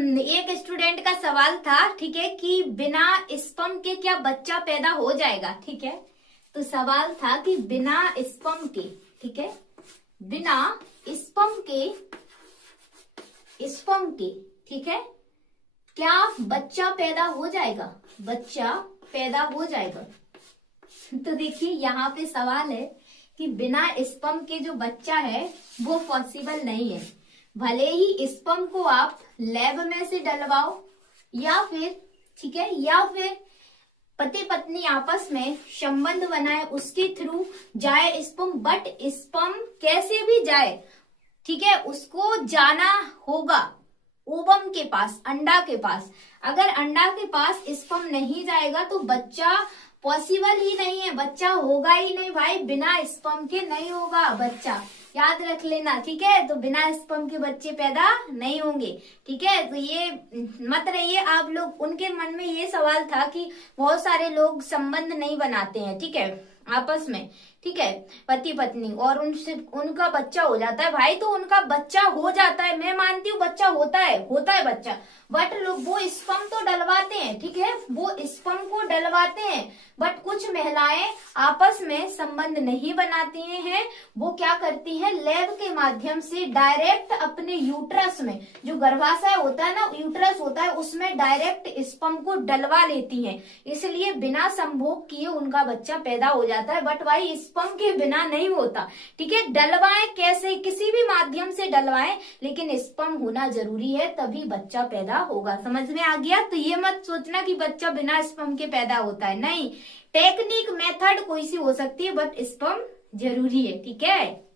एक स्टूडेंट का सवाल था, ठीक है, कि बिना स्पर्म के क्या बच्चा पैदा हो जाएगा। ठीक है, तो सवाल था कि बिना स्पर्म के, ठीक है, बिना स्पर्म के, ठीक है, क्या बच्चा पैदा हो जाएगा, बच्चा पैदा हो जाएगा। तो देखिए यहाँ पे सवाल है कि बिना स्पर्म के जो बच्चा है वो पॉसिबल नहीं है। भले ही स्पर्म को आप लैब में से डलवाओ या फिर, ठीक है, या फिर पति पत्नी आपस में संबंध बनाए उसके थ्रू जाए स्पर्म, बट स्पर्म कैसे भी जाए, ठीक है, उसको जाना होगा ओवम के पास, अंडा के पास। अगर अंडा के पास स्पर्म नहीं जाएगा तो बच्चा पॉसिबल ही नहीं है, बच्चा होगा ही नहीं भाई, बिना स्पर्म के नहीं होगा बच्चा, याद रख लेना। ठीक है, तो बिना स्पर्म के बच्चे पैदा नहीं होंगे। ठीक है, तो ये मत रहिए आप लोग, उनके मन में ये सवाल था कि बहुत सारे लोग संबंध नहीं बनाते हैं, ठीक है, आपस में, ठीक है, पति पत्नी, और उनसे उनका बच्चा हो जाता है भाई, तो उनका बच्चा हो जाता है, मैं मानती हूँ बच्चा होता है बच्चा, बट लोग वो स्पर्म तो डलवाते हैं, ठीक है, वो स्पर्म को डलवाते हैं, बट कुछ महिलाएं आपस में संबंध नहीं बनाती हैं, वो क्या करती हैं, लैब के माध्यम से डायरेक्ट अपने यूट्रस में, जो गर्भाशय होता है ना, यूट्रस होता है, उसमें डायरेक्ट स्पर्म को डलवा लेती हैं, इसलिए बिना संभोग किए उनका बच्चा पैदा हो जाता है, बट भाई स्पर्म के बिना नहीं होता। ठीक है, डलवाएं कैसे, किसी भी माध्यम से डलवाएं, लेकिन स्पर्म होना जरूरी है, तभी बच्चा पैदा होगा। समझ में आ गया? तो ये मत सोचना कि बच्चा बिना स्पर्म के पैदा होता है, नहीं, टेक्निक मेथड कोई सी हो सकती है, बट स्पर्म जरूरी है। ठीक है।